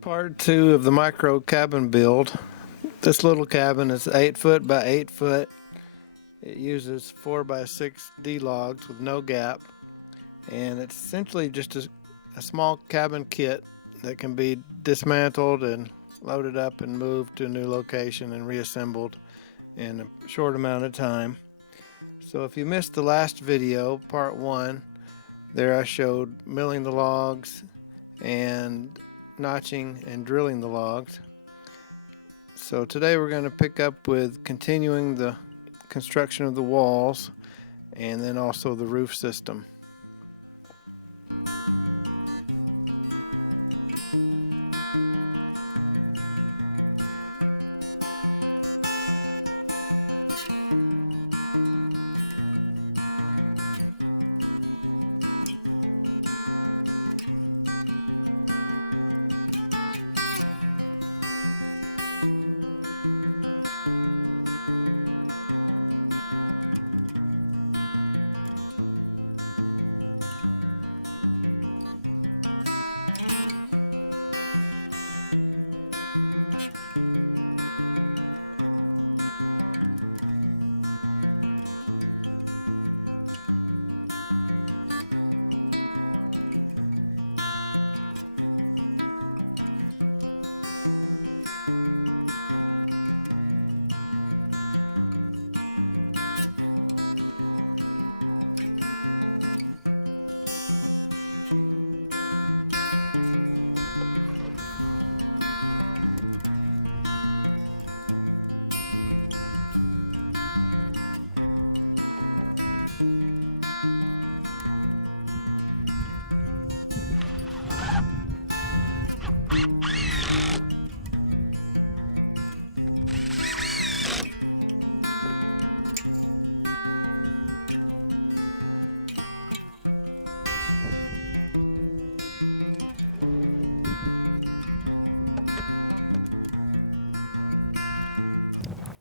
Part 2 of the micro cabin build. This little cabin is 8 foot by 8 foot. It uses 4 by 6 D logs with no gap, and it's essentially just a small cabin kit that can be dismantled and loaded up and moved to a new location and reassembled in a short amount of time. So if you missed the last video, part 1, there I showed milling the logs and notching and drilling the logs. So today we're going to pick up with continuing the construction of the walls and then also the roof system.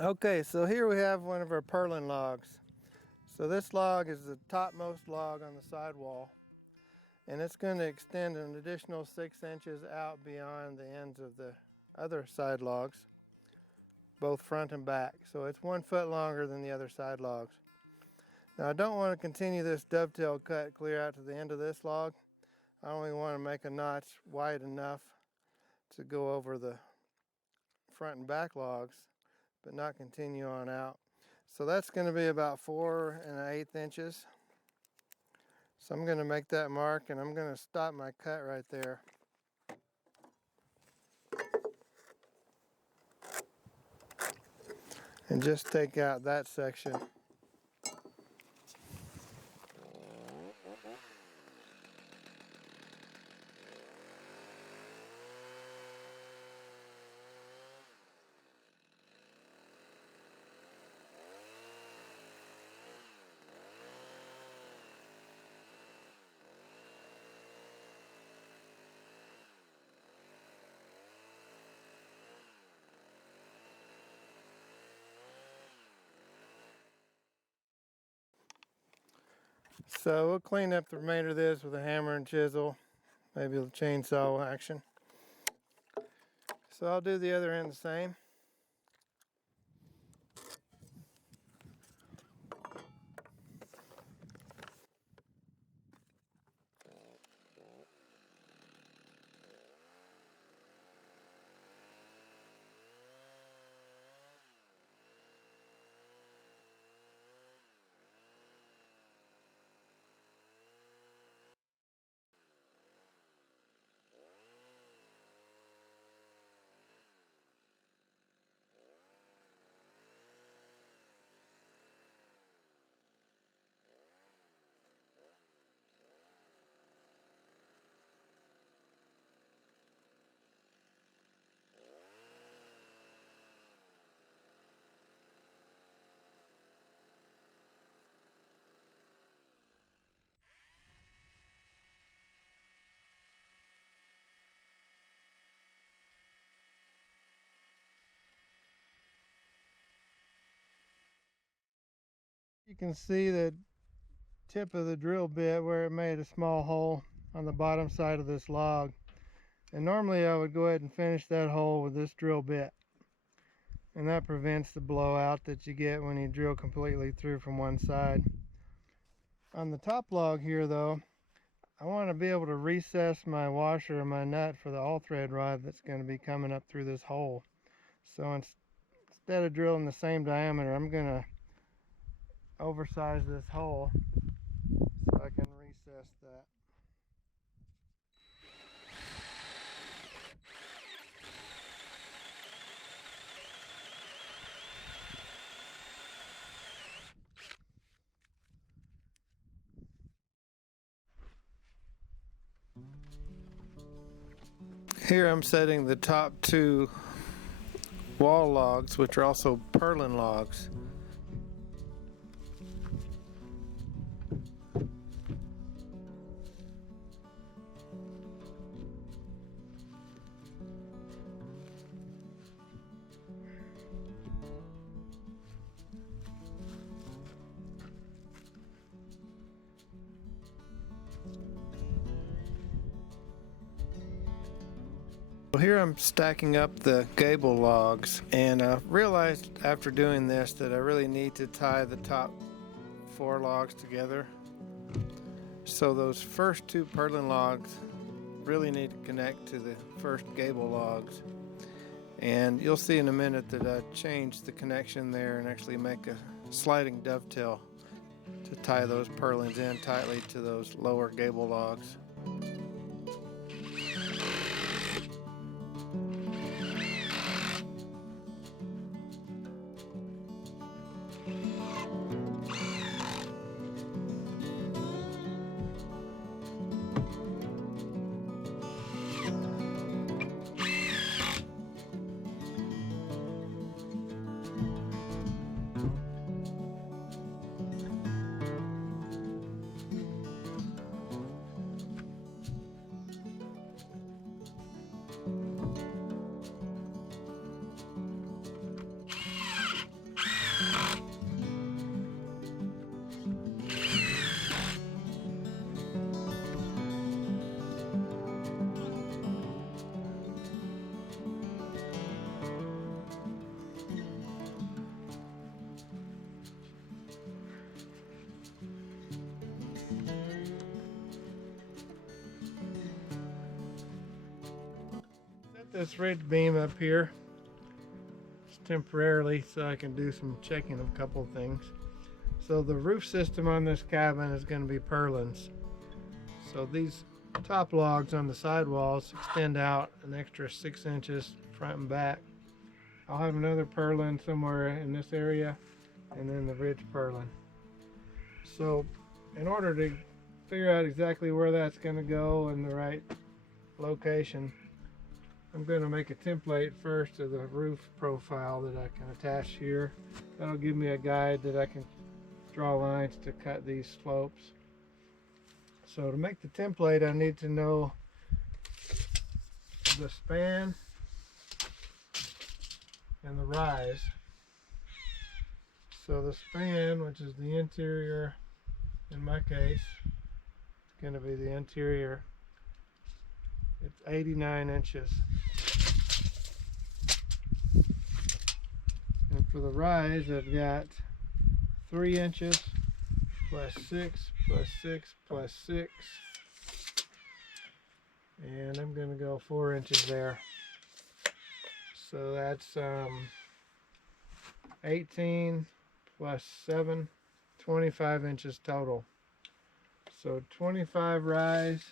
Okay, so here we have one of our purlin logs. So this log is the topmost log on the sidewall, and it's going to extend an additional 6 inches out beyond the ends of the other side logs, both front and back. So it's 1 foot longer than the other side logs. Now I don't want to continue this dovetail cut clear out to the end of this log. I only want to make a notch wide enough to go over the front and back logs, but not continue on out. So that's going to be about 4 1/8 inches. So I'm going to make that mark, and I'm going to stop my cut right there. And just take out that section. So we'll clean up the remainder of this with a hammer and chisel, maybe a chainsaw action. So I'll do the other end the same. You can see the tip of the drill bit where it made a small hole on the bottom side of this log. And normally I would go ahead and finish that hole with this drill bit. And that prevents the blowout that you get when you drill completely through from one side. On the top log here though, I want to be able to recess my washer and my nut for the all-thread rod that's going to be coming up through this hole. So instead of drilling the same diameter, I'm going to oversize this hole so I can recess that. Here I'm setting the top two wall logs, which are also purlin logs. Well, here I'm stacking up the gable logs, and I realized after doing this that I really need to tie the top 4 logs together. So those first 2 purlin logs really need to connect to the first gable logs. And you'll see in a minute that I changed the connection there and actually make a sliding dovetail to tie those purlins in tightly to those lower gable logs. This ridge beam up here just temporarily so I can do some checking of a couple of things. So the roof system on this cabin is going to be purlins. So these top logs on the side walls extend out an extra 6 inches front and back. I'll have another purlin somewhere in this area and then the ridge purlin. So in order to figure out exactly where that's going to go in the right location, I'm going to make a template first of the roof profile that I can attach here. That'll give me a guide that I can draw lines to cut these slopes. So to make the template, I need to know the span and the rise. So the span, which is the interior, in my case, it's going to be the interior. It's 89 inches. And for the rise, I've got 3 inches plus 6 plus 6 plus 6. And I'm going to go 4 inches there. So that's 18 plus 7, 25 inches total. So 25 rise.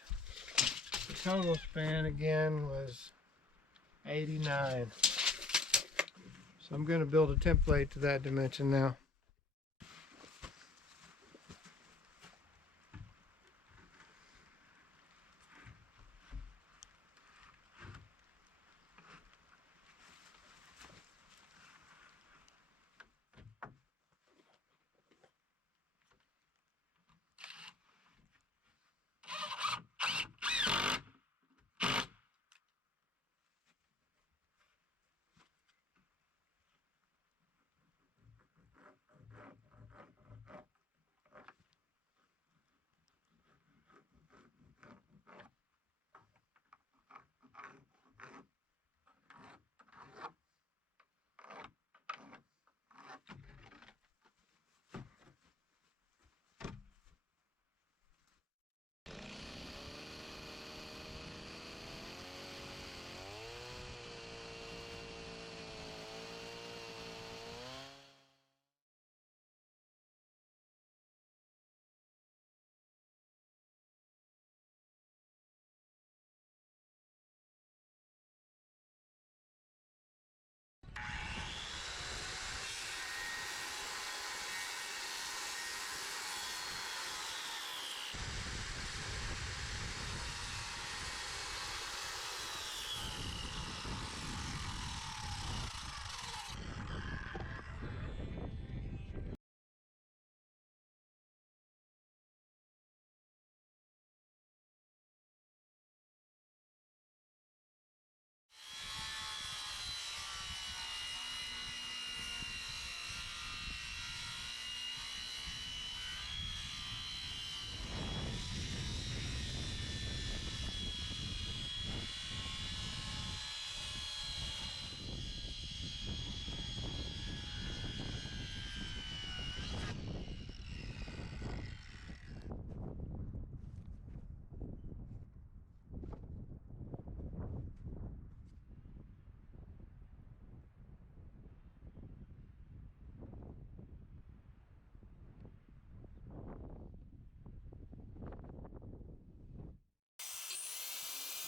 The total span again was 89. So I'm going to build a template to that dimension now.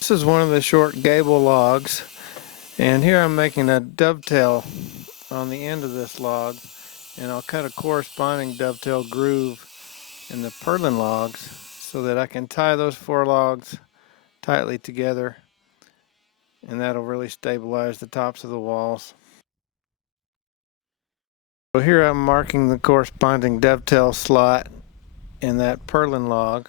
this is one of the short gable logs, and here I'm making a dovetail on the end of this log, and I'll cut a corresponding dovetail groove in the purlin logs so that I can tie those 4 logs tightly together, and that'll really stabilize the tops of the walls. So here I'm marking the corresponding dovetail slot in that purlin log.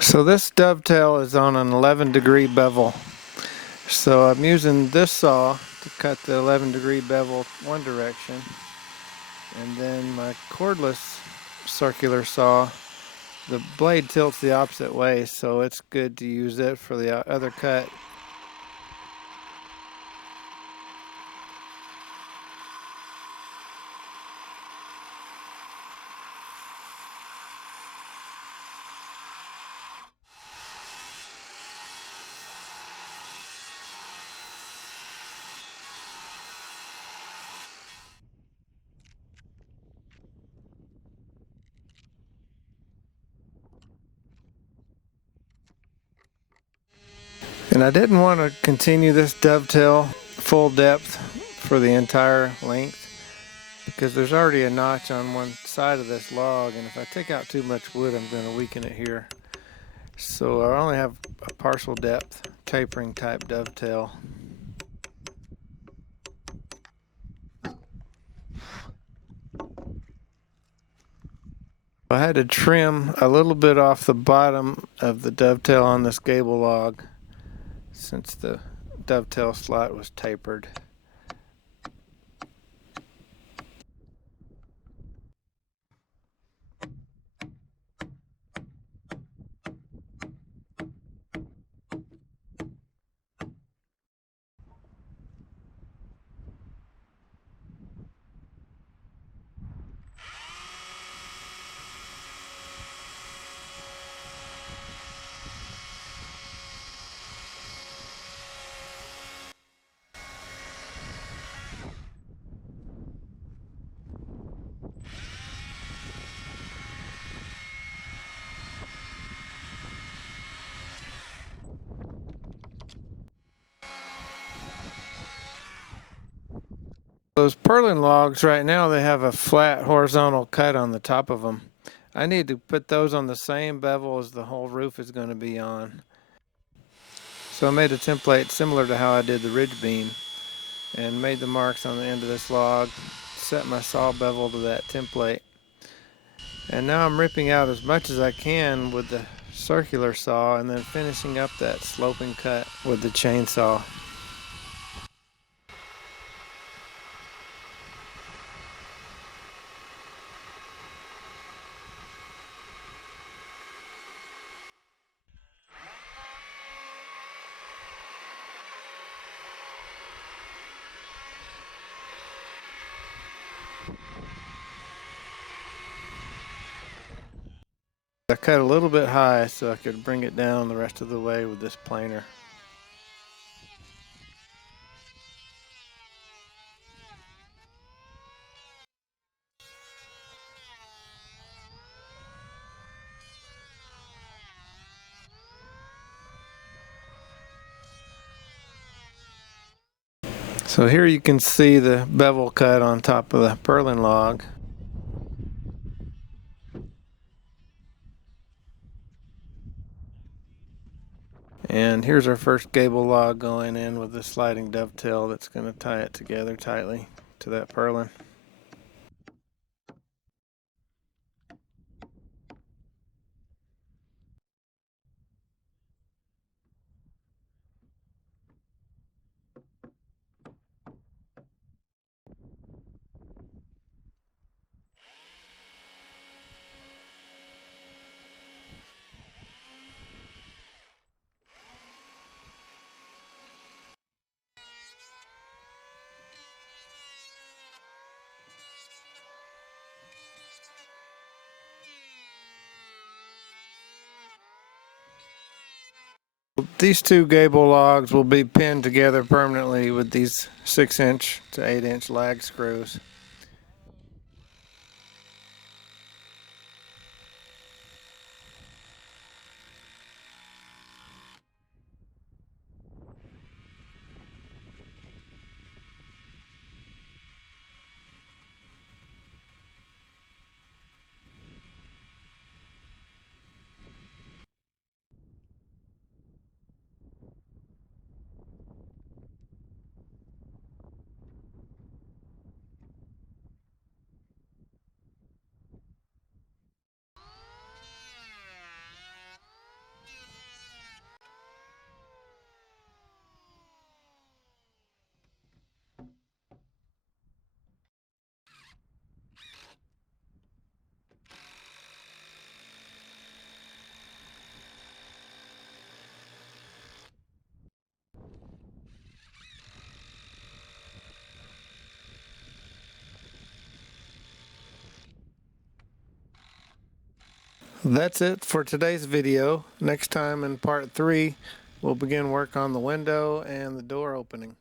So this dovetail is on an 11-degree bevel. So I'm using this saw to cut the 11-degree bevel one direction, and then my cordless circular saw, the blade tilts the opposite way, so it's good to use it for the other cut. And I didn't want to continue this dovetail full depth for the entire length because there's already a notch on one side of this log, and if I take out too much wood, I'm going to weaken it here. So I only have a partial depth tapering type dovetail. I had to trim a little bit off the bottom of the dovetail on this gable log since the dovetail slot was tapered. Those purlin logs right now, they have a flat horizontal cut on the top of them. I need to put those on the same bevel as the whole roof is going to be on. So I made a template similar to how I did the ridge beam and made the marks on the end of this log, set my saw bevel to that template. And now I'm ripping out as much as I can with the circular saw and then finishing up that sloping cut with the chainsaw. I cut a little bit high so I could bring it down the rest of the way with this planer. So here you can see the bevel cut on top of the purlin log. And here's our first gable log going in with the sliding dovetail that's going to tie it together tightly to that purlin. These two gable logs will be pinned together permanently with these 6-inch to 8-inch lag screws. That's it for today's video. Next time in part 3, we'll begin work on the window and the door opening.